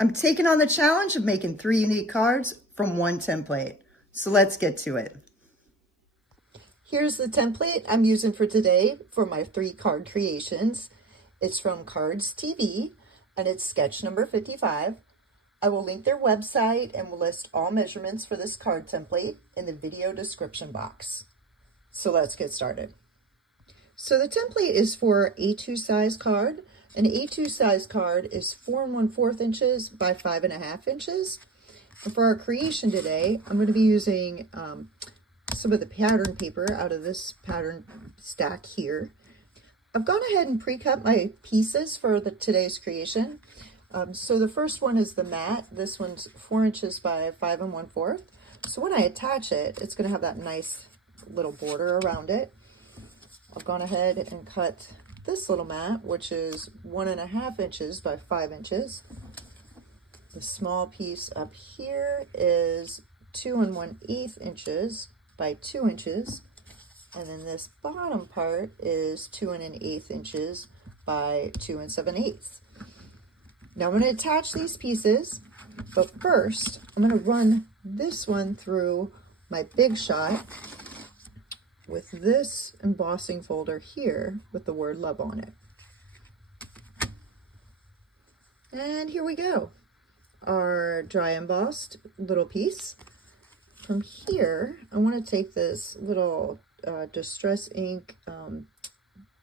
I'm taking on the challenge of making 3 unique cards from one template. So let's get to it. Here's the template I'm using for today for my 3 card creations. It's from Cards TV and it's sketch number 55. I will link their website and will list all measurements for this card template in the video description box. So let's get started. So the template is for A2 size card. An A2 size card is 4 1/4 inches by 5.5 inches. And for our creation today, I'm going to be using some of the pattern paper out of this pattern stack here. I've gone ahead and pre-cut my pieces for today's creation. So the first one is the mat. This one's 4 inches by 5 1/4. So when I attach it, it's going to have that nice little border around it. I've gone ahead and cut this little mat, which is 1.5 inches by 5 inches. The small piece up here is 2 1/8 inches by 2 inches. And then this bottom part is 2 1/8 inches by 2 7/8. Now I'm going to attach these pieces, but first I'm going to run this one through my Big Shot with this embossing folder here with the word love on it. And here we go. Our dry embossed little piece. From here, I want to take this little Distress ink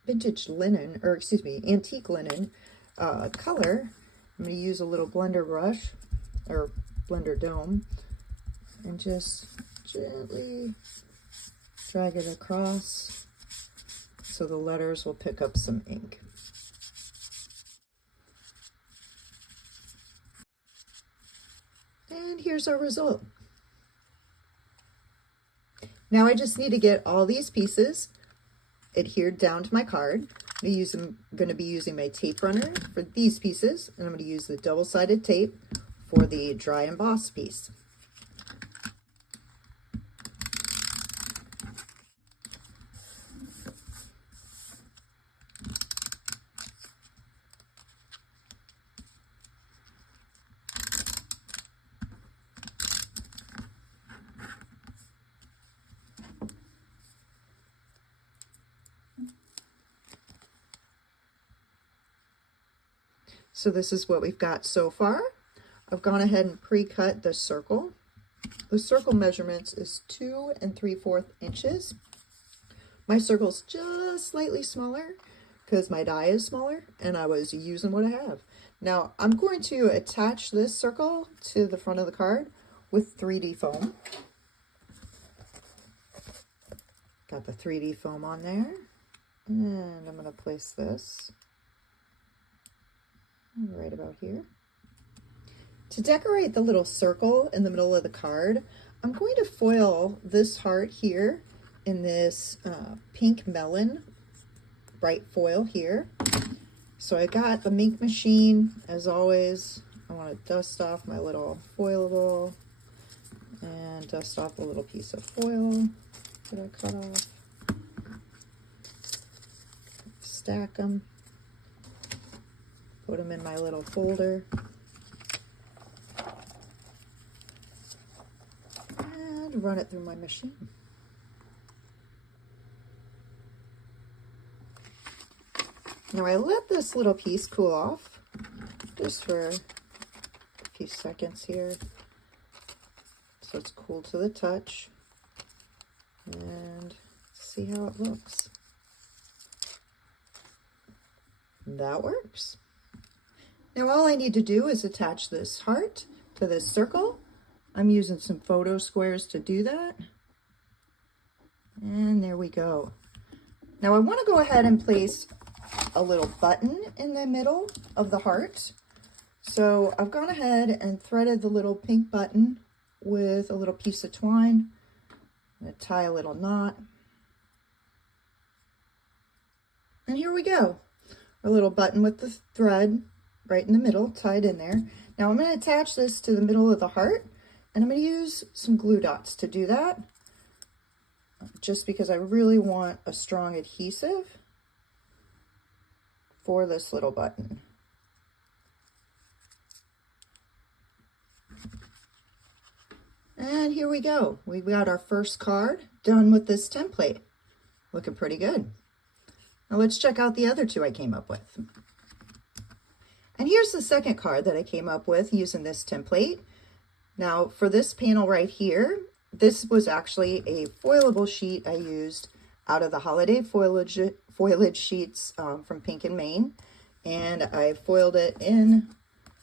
vintage linen, or excuse me, antique linen color. I'm going to use a little blender brush or blender dome and just gently drag it across so the letters will pick up some ink. And here's our result. Now I just need to get all these pieces adhered down to my card. I'm going to be using my tape runner for these pieces, and I'm going to use the double-sided tape for the dry emboss piece. So this is what we've got so far. I've gone ahead and pre-cut the circle. The circle measurements is 2 3/4 inches. My circle's just slightly smaller because my die is smaller and I was using what I have. Now I'm going to attach this circle to the front of the card with 3D foam. Got the 3D foam on there, and I'm going to place this right about here. To decorate the little circle in the middle of the card, I'm going to foil this heart here in this pink melon bright foil here. So I got the Mink machine. As always, I want to dust off my little foilable and dust off the little piece of foil that I cut off. Stack them. Put them in my little folder. And run it through my machine. Now I let this little piece cool off just for a few seconds here. So it's cool to the touch. And see how it looks. That works. Now all I need to do is attach this heart to this circle. I'm using some photo squares to do that. And there we go. Now I want to go ahead and place a little button in the middle of the heart. So I've gone ahead and threaded the little pink button with a little piece of twine. I'm going to tie a little knot. And here we go. Our little button with the thread right in the middle, tied in there. Now I'm going to attach this to the middle of the heart, and I'm going to use some glue dots to do that, just because I really want a strong adhesive for this little button. And here we go. We got our first card done with this template. Looking pretty good. Now let's check out the other two I came up with. And here's the second card that I came up with using this template. Now for this panel right here, this was actually a foilable sheet I used out of the holiday foliage sheets from Pink and Maine. And I foiled it in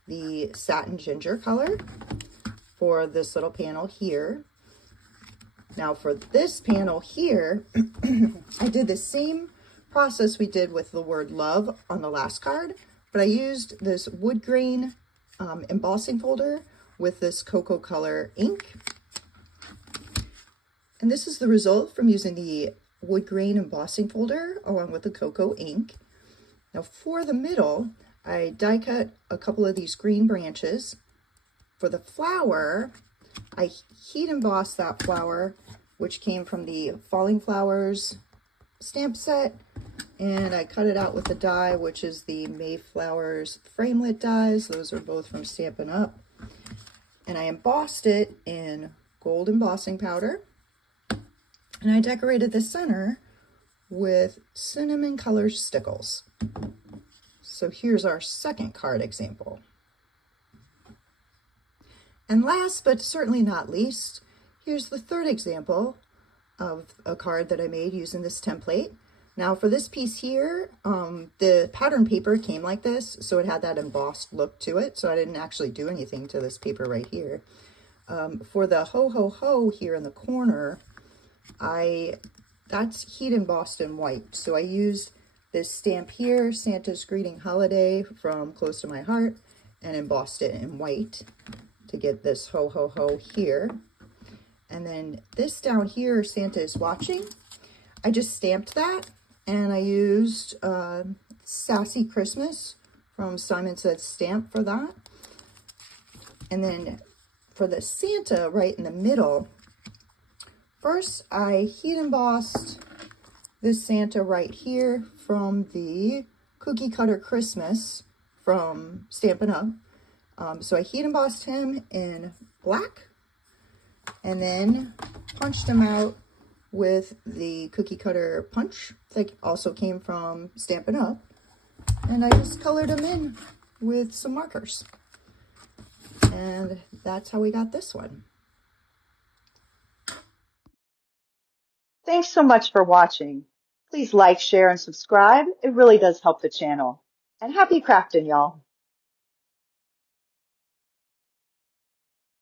the satin ginger color for this little panel here. Now for this panel here, I did the same process we did with the word love on the last card, but I used this wood grain embossing folder with this cocoa color ink. And this is the result from using the wood grain embossing folder along with the cocoa ink. Now for the middle, I die cut a couple of these green branches. For the flower, I heat embossed that flower, which came from the Falling Flowers stamp set, and I cut it out with the die, which is the Mayflowers framelit dies. Those are both from Stampin' Up. And I embossed it in gold embossing powder, and I decorated the center with cinnamon color stickles. So here's our second card example. And last, but certainly not least, here's the third example of a card that I made using this template. Now for this piece here, the pattern paper came like this, so it had that embossed look to it, so I didn't actually do anything to this paper right here. For the ho ho ho here in the corner, that's heat embossed in white, so I used this stamp here, Santa's Greeting Holiday from Close to My Heart, and embossed it in white to get this ho ho ho here. And then this down here, Santa is Watching, I just stamped that, and I used Sassy Christmas from Simon Says Stamp for that. And then for the Santa right in the middle, first I heat embossed this Santa right here from the Cookie Cutter Christmas from Stampin' Up. So I heat embossed him in black and then punched him out with the Cookie Cutter punch that also came from Stampin' Up. And I just colored him in with some markers. And that's how we got this one. Thanks so much for watching. Please like, share, and subscribe. It really does help the channel. And happy crafting, y'all.